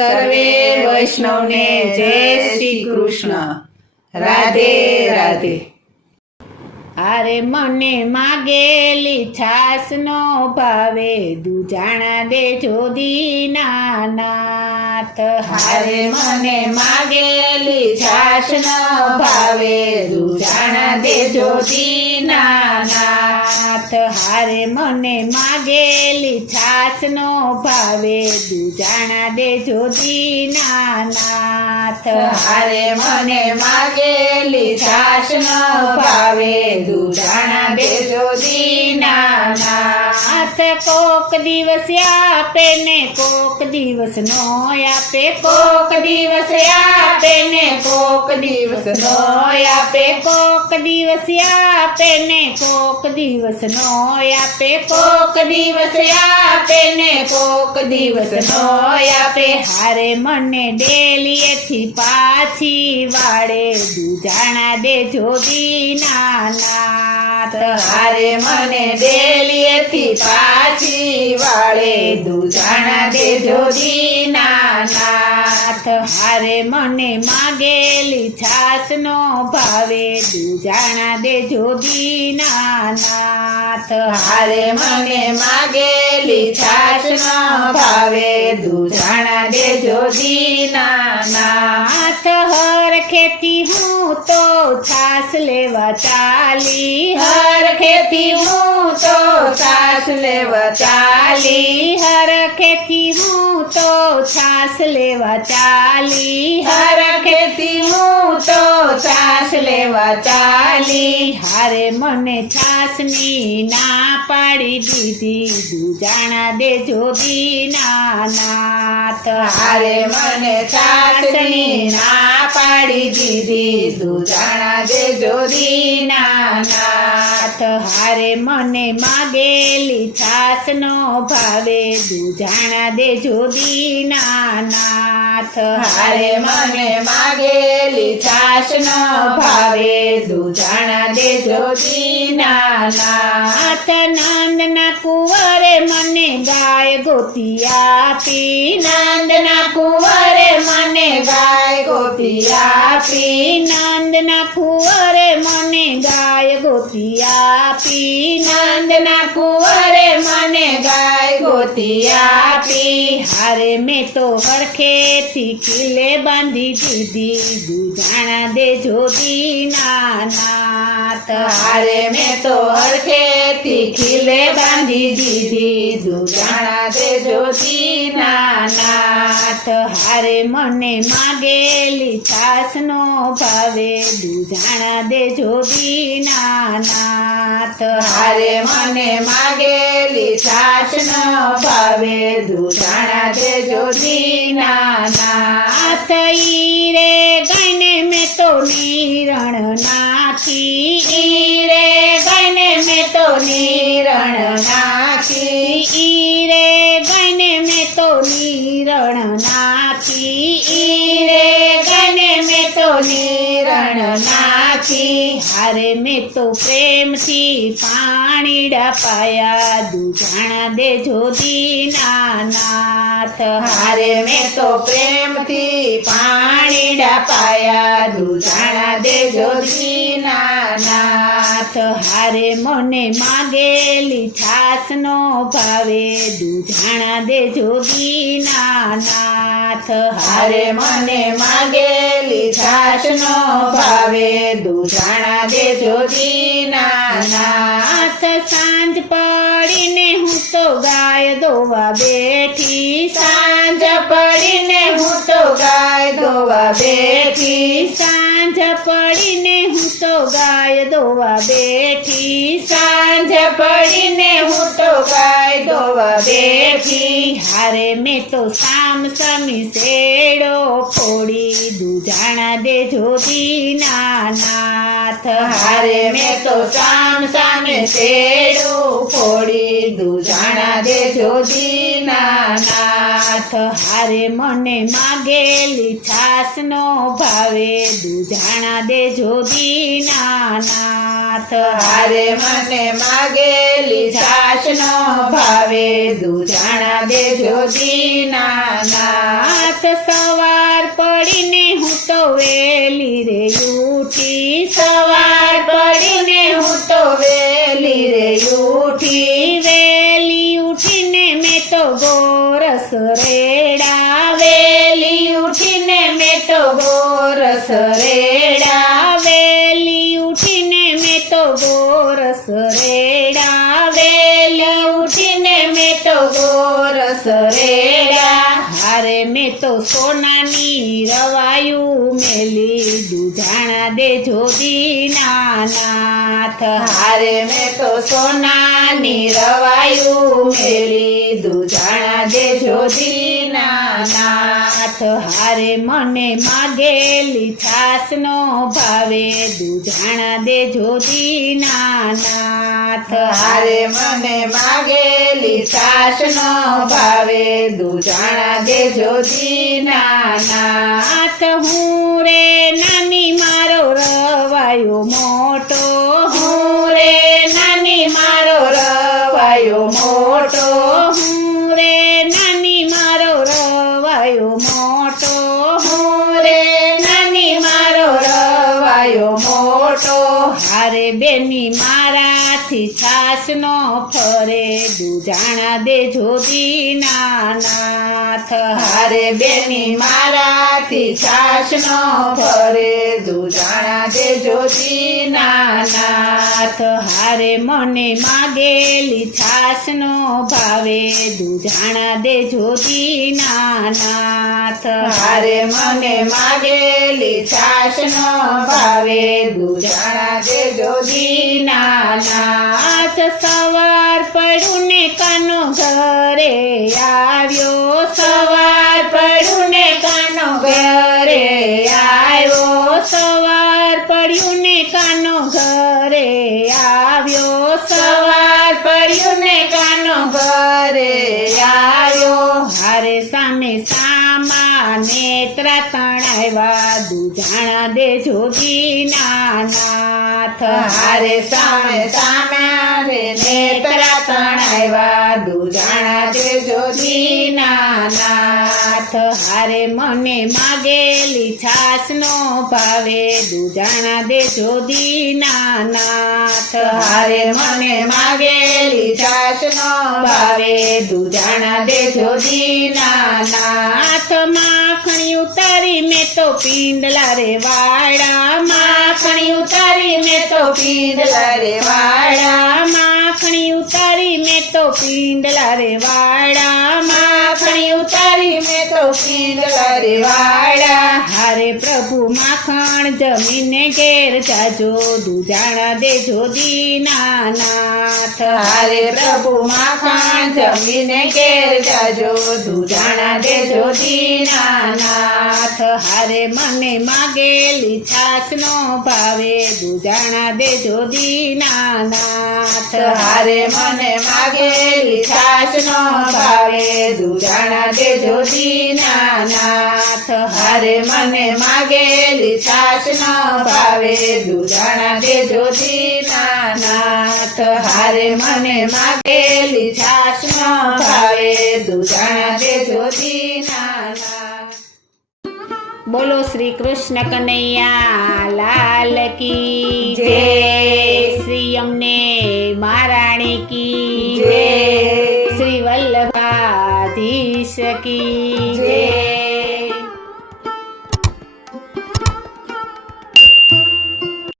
સર્વે વૈષ્ણવને જય શ્રી કૃષ્ણ. રાધે રાધે. અરે મને માગેલી છાસ નો ભાવે દુજાણા દેજો દીનાનાથ. હારે મને માગેલી છાશ ન ભાવે દુજાણા દેજો દીનાનાથ. હારે મને માગેલી છાસ નો ભાવે દુજાણા દેજો દીનાનાથ. હારે મને માગેલી છાશ ન ભાવે દુજાણા દેજો દીનાનાથ. કોક દિવસ આપે ને કોક દિવસ નો આપે. કોક દિવસ આપે ને કોક દિવસ નો આપે. કોક દિવસ આપે ને કોક દિવસ નો આપે. કોક દિવસ આપે ને કોક દિવસ નો આપે. હારે મને ડેલીએથી પાછી વાળે દુજાણા દેજો દીનાનાથ. હારે મને ડેલીએથી પાછી વાળે દુજાણા દેજો દીનાનાથ. હારે મને માગેલી છાસ નો ભાવે દુજાણા દેજો દીનાનાથ. હારે મને માગેલી છાશ ન ભાવે દુજાણા દેજો દીનાનાથ. હરખેથી હું તો છાસ લેવા ચાલી. હરખેથી હું તો છાશ લેવા ચાલી. હરખેથી હું તો છાસ લેવા ચાલી. હરખેથી હું તો છાશ લેવા ચાલી. હારે મને છાસની ના પાડી દીધી દુજાણા દેજો દીનાનાથ. હારે મને છાશની ના પાડી દીધી દુજાણા દેજો દીનાનાથ. હારે મને માગેલી છાસ નો ભાવે દુજાણા દેજો દીનાનાથ. હારે મને માગેલી છાશ ન ભાવે દુજાણા દેજો દીનાનાથ. નંદના કુંવરે મને ગાય ગોતી આપી. નંદના કુંવરે મને ગાય ગોતી આપી. નંદના કુંવરે મને ગાય ગોતી આપી. નંદના કુંવરે મને ગાય ગોતી આપી. હારે મેં તો હરખેથી ખીલે બાંધી દીધી દુજાણા દેજો દીનાનાથ. હારે મેં તો હરખેથી ખીલે બાંધી દીધી દુજાણા દેજો દીનાનાથ. હારે મને માગેલી છાસ નો ભાવે દુજાણા દેજો દીનાનાથ. હારે મને માગેલી છાશ ન ભાવે દુજાણા દેજો દીનાનાથ. ઈ રે ગાયને મેં તો નિરણ નાખી. ઈ રે ગાયને મેં તો નિરણ નાખી. ઈ રે ગાયને મેં તો નિરણ નાખી. ઈ રે ગાયને મેં તો નિરણ નાખી. હારે મેં તો પ્રેમથી પાણીડા પાયા દુજાણા દેજો દીનાનાથ. હારે મેં તો પ્રેમથી પાણીડા પાયા દુજાણા દેજો દીનાનાથ. હારે મને માગેલી છાસ નો ભાવે દુજાણા દેજો દીનાનાથ. હારે મને માગેલી છાશ ન ભાવે દુજાણા દેજો દીનાનાથ. સાંજ પડીને હું તો ગાય દોવા બેઠી. સાંજ પડીને હું તો ગાય દોવા બેઠી. સાંજ પડીને હું તો ગાય દોવા બેઠી. સાંજ પડીને હું તો ગાય દોવા બેઠી. હારે મેં તો સામ સમી શેડો ફોડી દુજાણા દેજો દીનાનાથ. હારે મેં તો સામ સામે શેડો ફોડી દુજાણા દેજો દીનાનાથ. હારે મને માગેલી છાસ નો ભાવે દુજાણા દેજો દીનાનાથ. હારે મને માગેલી છાશ નો ભાવે દૂધાણા દેજો દીનાનાથ સવાર પડીને હું તો વેલી રે ઉઠી સવાર પડીને હું તો વેલી રે ઉઠી વેલી ઉઠીને મેં તો ગોરસ રેડા વેલી ઉઠીને મેં તો ગોરસ રેડા વેલી ઉઠીને મેં તો ગોરસ રેડા વેલી ઉઠીને મેં તો ગોરસ રેડા હારે મેં તો સોનાની રવાયું મેલી દૂધાણા દેજો દીનાનાથ હારે મેં તો સોનાની રવાયું મેલી દૂધાણા દેજો દીનાનાથ હારે મને માગેલી છાસનો ભાવે દૂધાણા દેજો દીનાનાથ હારે મને માગેલી છાશ નો ભાવે દૂધાણા દેજો દીનાનાથ હું રે નાની મારો રવાયો મોટો હું રે નાની મારો રવાયો મોટો હું રે નાની મારો રવાયો મોટો હું રે નાની મારો રવાયો મોટો હારે બેની મારાથી છાસનો ફરે દૂધાણા દેજો દીનાનાથ હારે બેની મારાથી છાશ નો ફરે દૂધાણા દેજો દીનાનાથ હારે મને માગેલી છાસનો ભાવે દૂધાણા દેજો દીનાનાથ હારે મને માગેલી છાશ નો ભાવે દૂધાણા દેજો દીનાનાથ સવાર પડ્યું ને કાનો ઘરે આવ્યો સવાર પડ્યું ને કાનો ઘરે આવ્યો સવાર પડ્યું ને કાનો ઘરે આવ્યો સવાર પડ્યું ને કાનો ઘરે આવ્યો હારે સામે સામા નેત્રા તણાવ્યા દૂધાણા દેજો દીનાનાથ હારે સામે સામે નેત્રા તણાવ્યા દૂધાણા દેજો દીનાનાથ હારે મને માગેલી છાસનો ભાવે દૂધાણા દેજો દીનાનાથ હારે મને માગેલી છાશ નો ભાવે દૂધાણા દેજો દીનાનાથ માખણી ઉતારી મેં તો પિંડલા રે વાળા માખણી ઉતારી મેં તો પીંડલા રે વાળા માખણી ઉતારી મેં તો પિંડલા રે વાળા માખણી ઉતારી મેં તો પીંડલા રે વાળા હારે પ્રભુ માખણ જમીને ઘેર જાજો દૂધાણા દેજો દીનાનાથ હારે પ્રભુ માખણ જમીને ઘેર જાજો દૂધાણા દેજો દીનાનાથ હારે મને માગેલી છાસનો ભાવે દૂધાણા દેજો દીનાનાથ હારે મને માગેલી છાશ નો ભાવે દૂધાણા દેજો દીનાનાથ હારે મને માગેલી છાશ નો ભાવે દૂધાણા દેજો દીનાનાથ હારે મને માગેલી છાશ નો ભાવે દૂધાણા દેજો દીનાનાથ બોલો શ્રી કૃષ્ણ કનૈયા લાલ કી જય. શ્રી અમને મહારાણી કી જય. શ્રી વલ્લભાધીશ કી